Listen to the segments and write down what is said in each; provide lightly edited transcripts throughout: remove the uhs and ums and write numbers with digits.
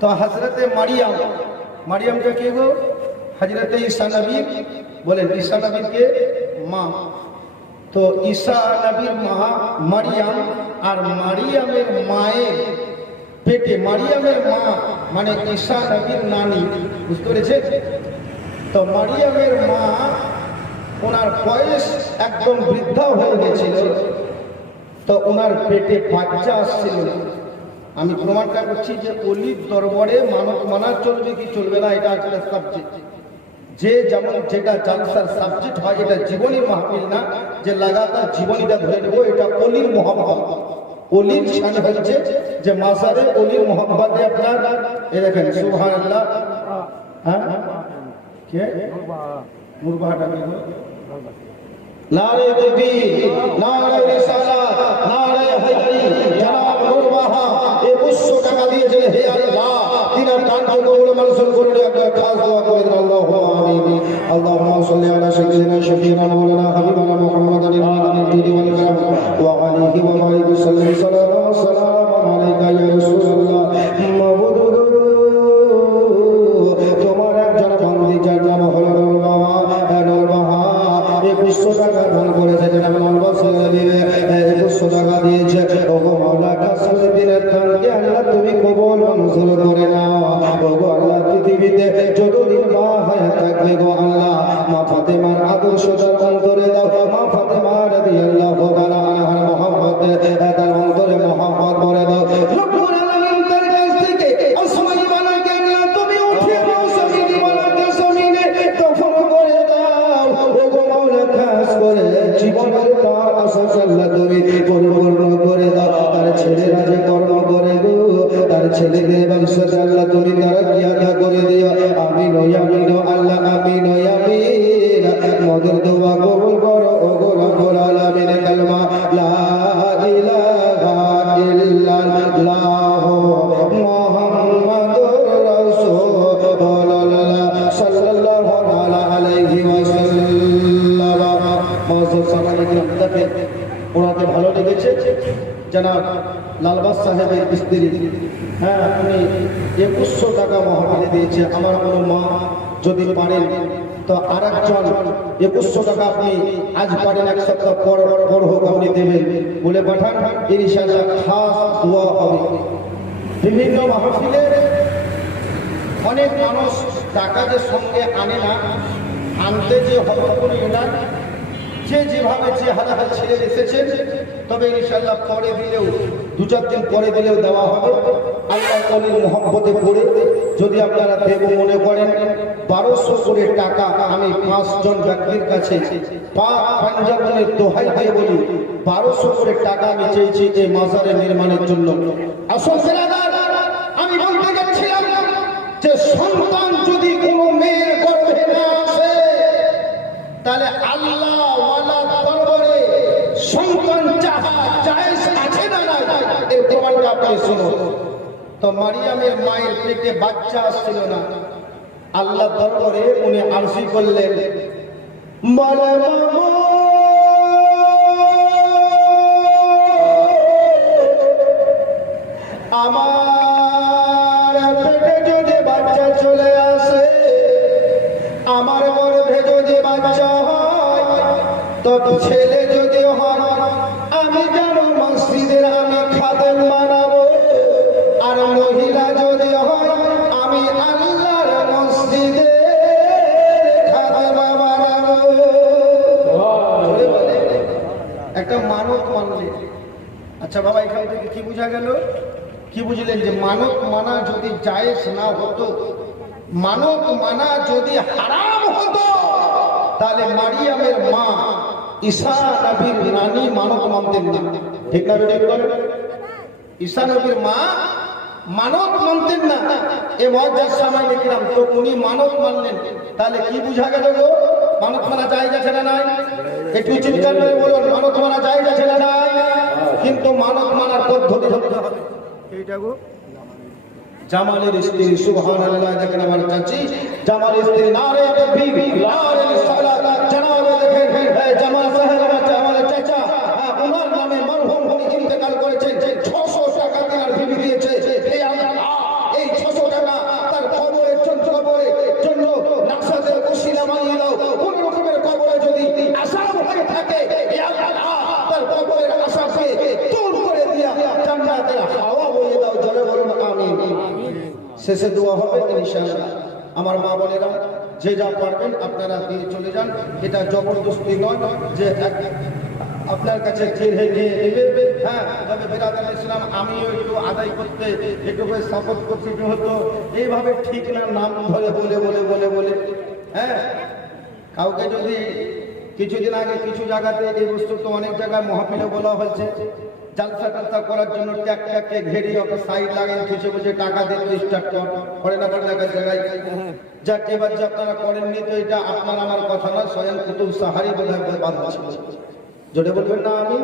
তো হজরতে মারিয়ামটা কে গো? হজরতে ঈসা নবী বলেন, ঈসা নবীকে মা। তো ঈসা নবীর মা মারিয়াম, আর মারিয়ামের মায়ের পেটে মারিয়ামের মা মানে ঈসা নবীর নানি, বুঝতে পেরেছেন? তো মারিয়ামের মা, ওনার বয়স একদম বৃদ্ধা হয়ে গেছিল, তো ওনার পেটে বাচ্চা আসছিল। আমি প্রমাণটা করছি যে অলির দরবারে মানত মানা চলবে কি চলবে না, এটা একটা সাবজেক্ট। যে যেমন যেটা জালসার সাবজেক্ট হয়, এটা জীবনী মাহফিল না যে লাগাতার জীবনীটা ধরে নেবো। এটা অলির মোহাম্মদ, অলির শান হচ্ছে যে মাসারে অলির মোহাম্মদে আপনার এই দেখেন সুবহানাল্লাহ। হ্যাঁ কে মুরবাহাটা কি নারে তাকবীর, নারে রিসালাত, নারে হায়দারি, জনাব মুরবাহা এই 500 টাকা দিয়েছেন। হে আল্লাহ, তিনার দানকে কবুল মঞ্জুর করে নিয়ে একবার খাস দোয়া করে দিন। আল্লাহুম্মা আমিন। আল্লাহুম্মা সাল্লি আলা সাইয়্যিদিনা শাফিঈনা মাওলানা হাবিবানা মুহাম্মাদিন আল-জুদি ওয়াল কারাম ওয়া আলিহি ওয়া বারিক ওয়াসাল্লিম। সাল্লাল্লাহু সাল্লাম আলাইকা ইয়া রাসূলুল্লাহ। মাবুদ, তোমার একজন বান্দি যার নাম হলো নূরবাহা, 2100 টাকা দান করেছে। যেটা মাওলানা সাল্লাল্লাহু আলাইহি 2100 টাকা দিয়েছে। ওগো মাওলা কাসুল দিনের দানকে আল্লাহ তুমি কবুল মঞ্জুর করে নাও। ওগো আল্লাহ, পৃথিবীতে যতদিন মা হায়াত থাকবে গো আল্লাহ, মা ফাতেমার আদর্শটার অন্তরে দাও। মা ফাতেমা রাদিয়াল্লাহু তাআলা আনহার মহব্বত, তার অন্তরে মহব্বত করে দাও। রব্বুল আলামিন তার কাছ থেকে আসমানি বানাকে আল্লাহ তুমি উঠে দাও, জমিনি বানাকে জমিনে দফন করে দাও। ওগো মাওলা, খাস করে জীবনের তার আশা আল্লাহ তুমি পরিপূর্ণ করে দাও। তার ছেলেরা যে কর্ম করে গো, তার ছেলেদের বংশে আল্লাহ তুমি তারা কি আদা করে দিও। আমিন ও আমিন আল্লাহ, আমিন ও আমিন। মদের দোয়া কবুল করো ওগো রব্বুল আলামিন। কালমা লা ইলাহা ইল্লাল্লাহ মুহাম্মাদুর রাসূলুল্লাহ সাল্লাল্লাহু আলাইহি ওয়াসাল্লাম। মওজুদ সামাজিক আমদাকে ওনাকে ভালো লেগেছে। জনাব লালবাস সাহেবের স্ত্রী, হ্যাঁ, উনি 2100 টাকা মহাবিলে দিয়েছে। আমার কোনো মা যদি পারেন তো আর একজন 2100 টাকা আপনি আজ পারেন, এক সপ্তাহ পর হোক আপনি দেবেন বলে পাঠান। ইনশাআল্লাহ খাস দোয়া হবে। বিভিন্ন মাহফিলে অনেক মানুষ টাকা যে সঙ্গে আনে না, আনতে যে হবে কোনো না, যে যেভাবে যে হাজার ছেলে এসেছেন, তবে ইনশাআল্লাহ পরে দিলেও 2-4 দিন পরে দিলেও দেওয়া হবে। আল্লাহ তাআলার মহব্বতে পড়ে যদি আপনারা দেব মনে করেন, 1200 করে টাকা আমি 5 জন ব্যক্তির কাছে পাঞ্জাবের দোহাই দিয়ে বলি, 1200 করে টাকা আমি চেয়েছি এই মাজারের নির্মাণের জন্য। আসল আমি বলতে যাচ্ছিলাম যে সন্তান যদি কোনো মেয়ের গর্ভে না আসে, তাহলে আল্লাহ ওয়ালা দরবারে সন্তান চাওয়া জায়েজ আছে না নাই, এর প্রমাণটা আপনি শুনুন। তো মারিয়ামের মায়ের পেটে বাচ্চা আসছিল না, আল্লাহ দরবারে উনি আরজি করলেন, বলে আমার পেটে যদি বাচ্চা চলে আসে, আমার গর্ভে যদি বাচ্চা হয়, তবে ছেলে যদি হয়, আমি যেন মসজিদের আমি খাদেম বানাবো, আর মহিলা যদি হয়, আমি আল্লাহর মসজিদে খাদেম বানাবো। একটা মানত মানলে। আচ্ছা বাবা, এখান থেকে কি বোঝা গেল? কি বুঝলেন? যে মানত মানা যদি জায়েজ না হতো, মানত মানা যদি হারাম হতো, তাহলে মারিয়ামের মা ঈসা নবীর নানি মানত মানতেন না। ঠিক না বেঠিক বলেন? ঈসা নবীর মা মানত মানতেন না। এ মুআজ্জাজ সামাইয়ে কিরাম, তো উনি মানত মানলেন, তাহলে কি বুঝা গেল গো? মানত মানা জায়েজ আছে না নাই? একটু চিৎকার করে বলুন, মানত মানা জায়েজ আছে না নাই? কিন্তু মানত মানার পদ্ধতি হতে হবে এইটা গো। জামালের স্ত্রী, সুবহানাল্লাহ। দেখেন আমার চাচি জামালের স্ত্রী, নারে তাকবীর, নারে রিসালাত। জানাব দেখেন জামাল সাহেব আমাদের চাচা, ওনার নামে মরহুম উনি ইন্তেকাল করেছেন। 600 টাকা দিনার বিবি দিয়েছে। এই 600 জাহান্নামের আশাকে দূর করে দিয়া জান্নাতের হাওয়া বয়ে দাও, জোরে বলুন আমিন। শেষে দোয়া হবে ইনশাআল্লাহ। আমার মা বোনেরা, যে যা পারবেন আপনারা দিয়ে চলে যান, এটা জবরদস্তি নয় যে আপনার কাছে ছেড়ে নিয়ে নেবে। হ্যাঁ, তবে বিরাদার ইসলাম আমিও একটু আদায় করতে একটু সাপোর্ট করছি, হয়তো এইভাবে ঠিক না, নাম ধরে বলে বলে বলে বলে হ্যাঁ, কাউকে যদি কিছুদিন আগে কিছু জায়গাতে এই বস্তু তো অনেক জায়গায় মহাপিলে বলা হয়েছে, জালসা টালসা করার জন্য ট্যাকটাকে ঘেরি ওকে সাইড লাগান খুশি খুশি টাকা দিয়ে স্টার্ট করে না করে না জায়গায়। যাক, এবার যে আপনারা করেননি তো এটা আপনার আমার কথা না, স্বয়ং কুতুব সাহারি বোধহয় বাধা ছিল। জোরে বলবেন না আমি?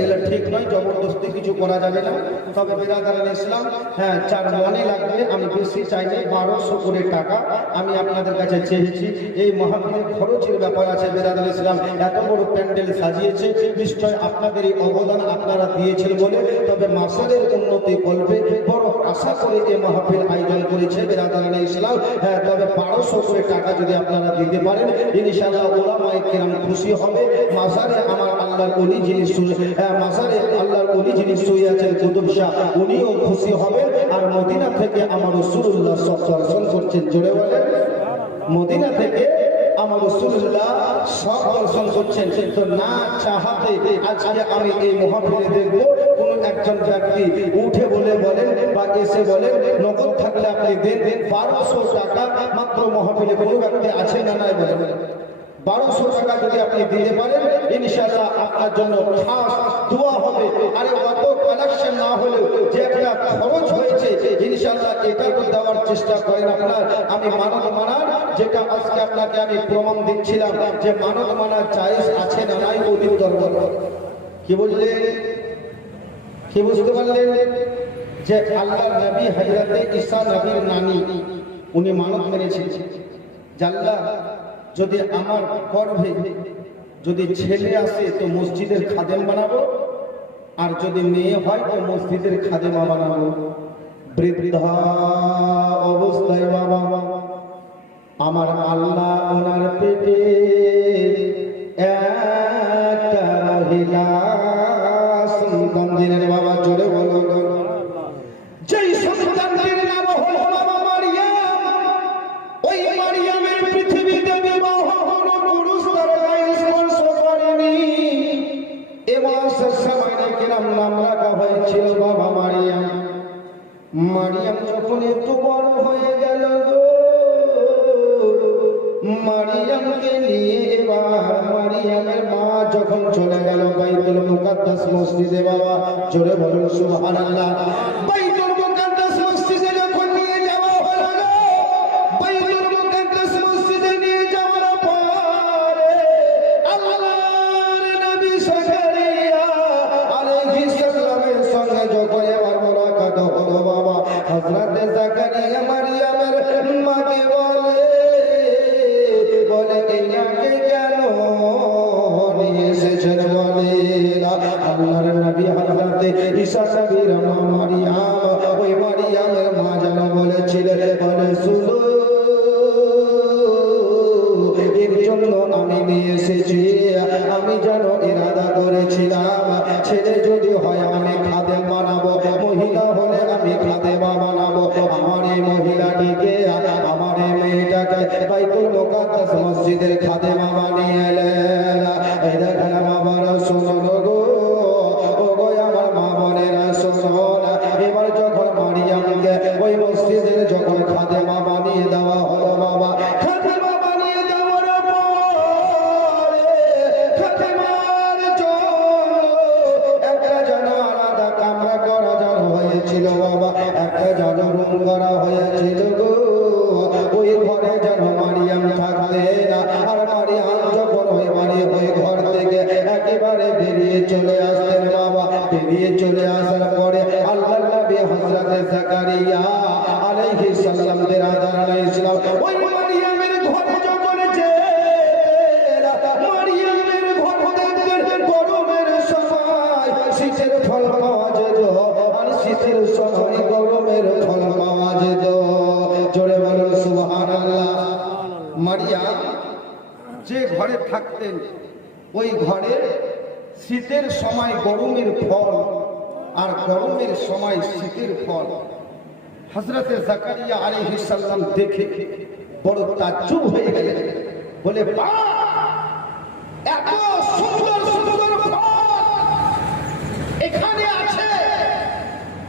এগুলো ঠিক নয়, জবরদস্তি কিছু করা যাবে না। তবে বিরাদারান ইসলাম, হ্যাঁ, যার মনে লাগবে, আমি বেশি চাইনি, 1200 করে টাকা আমি আপনাদের কাছে চেয়েছি। এই মাহফিলের খরচের ব্যাপার আছে। বিরাদারান ইসলাম এত বড় প্যান্ডেল সাজিয়েছে, নিশ্চয় আপনাদের এই অবদান আপনারা দিয়েছেন বলে। তবে মাসারের উন্নতি করবে বড় আশা করে এই মাহফিল আয়োজন করেছে বিরাদারান ইসলাম। হ্যাঁ, তবে 1200 করে টাকা যদি আপনারা দিতে পারেন, ইনশাআল্লাহ ওলামায়ে কেরাম খুশি হবে। মাসারে আমার আল্লাহর ওলি যিনি মাসারে আল্লাহর ওলি যিনি শুয়ে আছেন কুতুব শাহ, উনিও খুশি হবেন। আর মদিনা থেকে আমার রাসূলুল্লাহ সাল্লাল্লাহু আলাইহি ওয়াসাল্লাম করছেন, জোরে বলেন, মদিনা থেকে আমার রাসূলুল্লাহ দর্শন করছেন। তো না চাহাতে আজকে আমি এই মাহফিলে দেখব কোন একজন ব্যক্তি উঠে বলেন বা এসে বলেন নগদ থাকলে আপনি দেন 1200 টাকা মাত্র। মাহফিলে কোনো ব্যক্তি আছে না নাই বলেন? 1200 টাকা যদি আপনি দিতে পারেন, ইনশাআল্লাহ আপনার জন্য খাস দোয়া হবে। আরে অত কালেকশন না হলেও যে একটা খরচ হয়েছে, ইনশাআল্লাহ এটা তো দেওয়ার চেষ্টা করেন আপনার। আমি মানত মানার, যেটা আজকে আপনাকে আমি প্রমাণ দিচ্ছিলাম যে মানত মানার জায়েজ আছে না নাই ওলির দরবার। কি বুঝলেন? কি বুঝতে পারলেন? যে আল্লাহর নবী হযরতে ঈসা নবীর নানী, উনি মানত মেনেছেন যে আল্লাহ, যদি আমার গর্ভে যদি ছেলে আসে তো মসজিদের খাদেম বানাবো, আর যদি মেয়ে হয় তো মসজিদের খাদেমা বানাবো। বৃদ্ধা অবস্থায় বাবা আমার আল্লাহ ওনার পেটে একটা মহিলা সন্তান দিলেন। বাবা জোরে বলো, যেই সন্তানটির নাম হলো বাবা মারিয়াম। ওই মারিয়ামের পৃথিবীতে বিবাহ কোনো পুরুষ তার গায়ে স্পর্শ করেনি। এবং সামাইনে কিরাম নাম রাখা হয়েছিল বাবা মারিয়াম। মারিয়াম যখন একটু বড় হয়ে গেল গো, মারিয়ামকে নিয়ে এবার মারিয়ামের মা যখন চলে গেল বাইতুল মুকাদ্দাস মসজিদে, বাবা জোরে বলুন সুবহানাল্লাহ। বাইতুল মুকাদ্দাস মসজিদে যখন নিয়ে যাওয়া হলো, বাইতুল মুকাদ্দাস মসজিদে নিয়ে যাওয়ার পরে আল্লাহর নবী যাকারিয়া আলাইহিস সালামের সঙ্গে যখন এবার মুলাকাত হলো, বাবা হযরত যাকারিয়া মারিয়ামের মাকে বলে এনাকে কেন নিয়ে এসেছেন? বলে আল্লাহর নবী হযরত ঈসা নবীর মা মারিয়াম, ওই মারিয়ামের মা যেন বলেছিলেন, বলে শুনো, এর জন্য আমি নিয়ে এসেছি। আমি যেন ইরাদা করেছিলাম ছেলে যদি হয় আমি খাদেম বানাবো, মহিলা হলে আমি খাদেমা বানাবো। আমার এই মহিলাটিকে, আমার এই মেয়েটাকে বাইতুল মুকাদ্দাস মসজিদের খাদেমা বানিয়ে এলেন। এই দেখেন বাবারা, শোনো গো, ও গো আমার মা বোনেরা শোনো। এবার যখন মারিয়ামকে ওই মসজিদের যখন খাদেমা বানিয়ে দেওয়া হলো, বাবা খাদেমা বানিয়ে দেওয়ার পরে খাদেমার জন্য একটা যেন আলাদা কামরা করা যেন হয়েছিল, বাবা একটা যেন রুম করা হয়েছিল গো। ওই ঘরে যেন মারিয়াম থাকতেন। আর মারিয়াম যখন ওই বাড়ি ওই ঘর থেকে একেবারে বেরিয়ে চলে আসতেন, বাবা বেরিয়ে চলে আসার পরে আল্লাহর নবী হযরত যাকারিয়া আলাইহিস সালাম বিরাদারান ইসলাম ওই মারিয়ামের ঘরে যখন যেতেন, মারিয়ামের ঘর দেখতেন গরমের সময় শীতের ফল পাওয়া যেত, আর শীতের সময় গরমের ফল পাওয়া যেত। জোরে বলুন সুবহানাল্লাহ। মারিয়াম যে ঘরে থাকতেন ওই ঘরে শীতের সময় গরমের ফল আর গরমের সময় শীতের ফল। হযরতে জাকারিয়া আলাইহিস সালাম দেখে বড় তাজ্জুব হয়ে গেলেন, বলে বাহ, এত সুন্দর সুন্দর ফল এখানে আছে।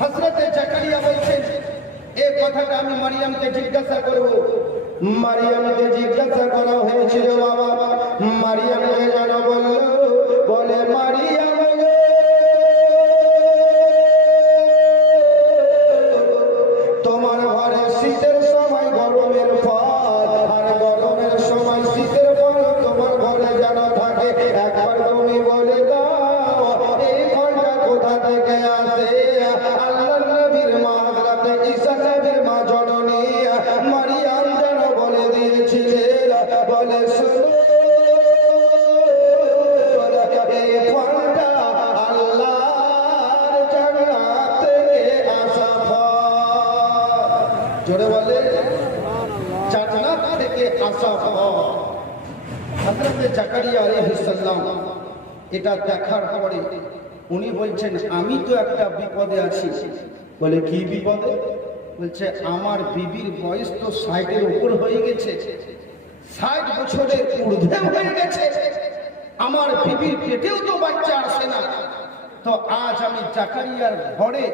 হযরতে জাকারিয়া বলছেন, এই কথাটা আমি মারিয়ামকে জিজ্ঞাসা করব। মারিয়ামকে জিজ্ঞাসা করা হয়েছিল, বাবা মারিয়ামকে যেন বলল, বলে মারিয়াম তোমার ঘরে শীতের সময় গরমের ফল আর গরমের সময় শীতের ফল তোমার ঘরে যেন থাকে, একবার তুমি বলে দাও এই ফলটা কোথা থেকে আসে। আল্লাহর নবীর মা হযরত ঈসা নবীর মা জননী মারিয়াম যেন বলে দিয়েছিলেন, বলে শোনো এই ফলটা আল্লাহর জান্নাত থেকে আসা ফল। জোরে বলে জান্নাত থেকে আসা ফল। হযরত জাকারিয়া আলাইহিস সালাম এটা দেখার পরে উনি বলছেন, আমি তো একটা বিপদে আছি। বলে কি বিপদে? বলছে আমার বিবির বয়স তো 60-এর উপর হয়ে গেছে, 60 বছরের ঊর্ধ্বে হয়ে গেছে, আমার বিবির পেটেও তো বাচ্চা আসে না। তো আজ আমি জাকারিয়ার ঘরে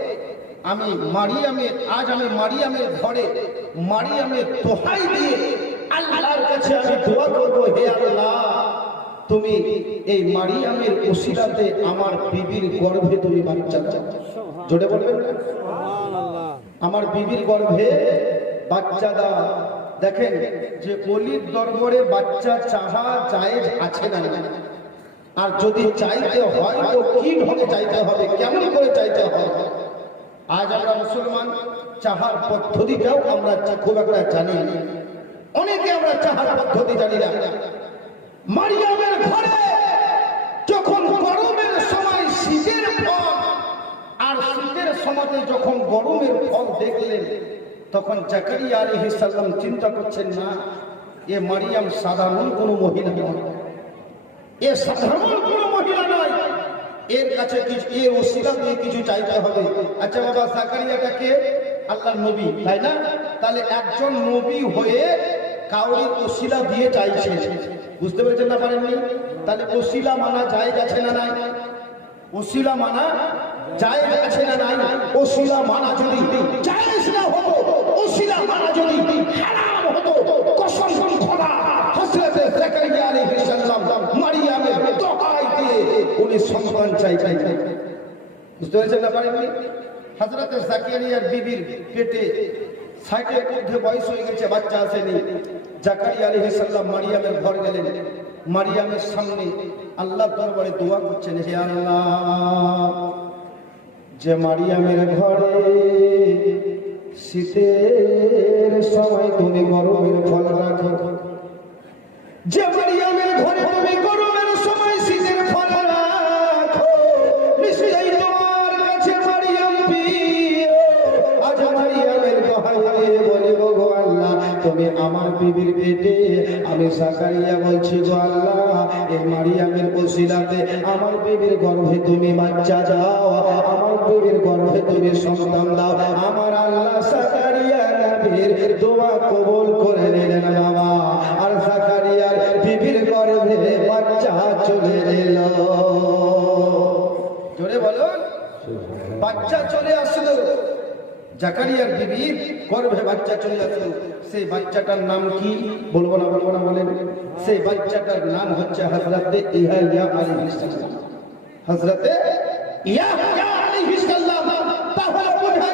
আমি মারিয়ামের ঘরে মারিয়ামের দোহাই দিয়ে আল্লাহর কাছে আমি দোয়া করব, হে আল্লাহ তুমি এই মারিয়ামের ওসিলাতে আমার বিবির গর্ভে তুমি বাচ্চা দাও। জোরে বলবেন সুবহানাল্লাহ। আমার বিবির গর্ভে বাচ্চা দাও। দেখেন যে ওলির দরবারে বাচ্চা চাহা জায়েজ আছে না, আর যদি চাইতে হয় তো কি ভাবে চাইতে হবে, কেমন করে চাইতে হবে। আজ আমরা মুসলমান চাহার পদ্ধতিটাও আমরা খুব একটা জানি না, অনেকে আমরা চাহার পদ্ধতি জানি না। মারিয়ামের ঘরে যখন গরমের সময় শীতের ফল আর শীতের সময় যখন গরমের ফল দেখলেন, তখন জাকারিয়া আলাইহিস সালাম চিন্তা করছেন, না এ মারিয়াম সাধারণ কোনো মহিলা নয়, এ সাধারণ কোনো মহিলা নয়, এর কাছে কিছু এর ওসিলা দিয়ে কিছু চাইতে হবে। আচ্ছা বাবা, জাকারিয়াটাকে আল্লাহর নবী, তাই না? তাহলে একজন নবী হয়ে কাউরি ওসিলা দিয়ে চাইছে, বুঝতে পেরেছেন না পারেননি? তাহলে ওসিলা মানা জায়েজ আছে না নাই? ওসিলা মানা জায়েজ আছে না নাই? ওসিলা মানা যদি জায়েজ না হতো, ওসিলা মানা যদি হারাম হতো, কসম খোদা হযরত জাকারিয়া আলাইহিস সালাম মারিয়ামের দোহাই দিয়ে উনি সন্তান চাইতেন। বুঝতে পেরেছেন না পারেননি? হযরত জাকারিয়ার বিবির পেটে 60-এর ঊর্ধ্বে বয়স হয়ে গেছে, বাচ্চা আসেনি। জাকারিয়া আলাইহিস সালাম মারিয়ামের ঘর গেলেন, মারিয়ামের সামনে আল্লাহর দরবারে দোয়া করছেন, হে আল্লাহ যে মারিয়ামের ঘরে শীতের সময় তুমি গরমের ফল রাখো, যে মারিয়ামের ঘরে তুমি গরমের সময় শীতের ফল রাখো, নিশ্চয়ই তোমার কাছে মারিয়াম প্রিয়। আজ মারিয়ামের দোহাই দিয়ে বলি, গো আল্লাহ তুমি আমার বিবির পেটে, আমি জাকারিয়া বলছি, গো আল্লাহ এই মারিয়ামের ওসিলাতে আমার বিবির গর্ভে তুমি বাচ্চা দাও, আমার বিবির গর্ভে তুমি সন্তান দাও। আমার আল্লাহ জাকারিয়া নবীর দোয়া কবুল করে নিলেন বাবা, আর জাকারিয়ার বিবির গর্ভে বাচ্চা চলে এলো। জোরে বলুন, বাচ্চা চলে আসলো, জাকারিয়ার বিবির গর্ভে বাচ্চা চলে আসলো। সেই বাচ্চাটার নাম কি? বলবো না বলেন। সেই বাচ্চাটার নাম হচ্ছে হযরতে ইয়াহইয়া আলাইহিস সালাম। হযরতে ইয়াহইয়া আলাইহিস সালাম। তাহলে বোঝা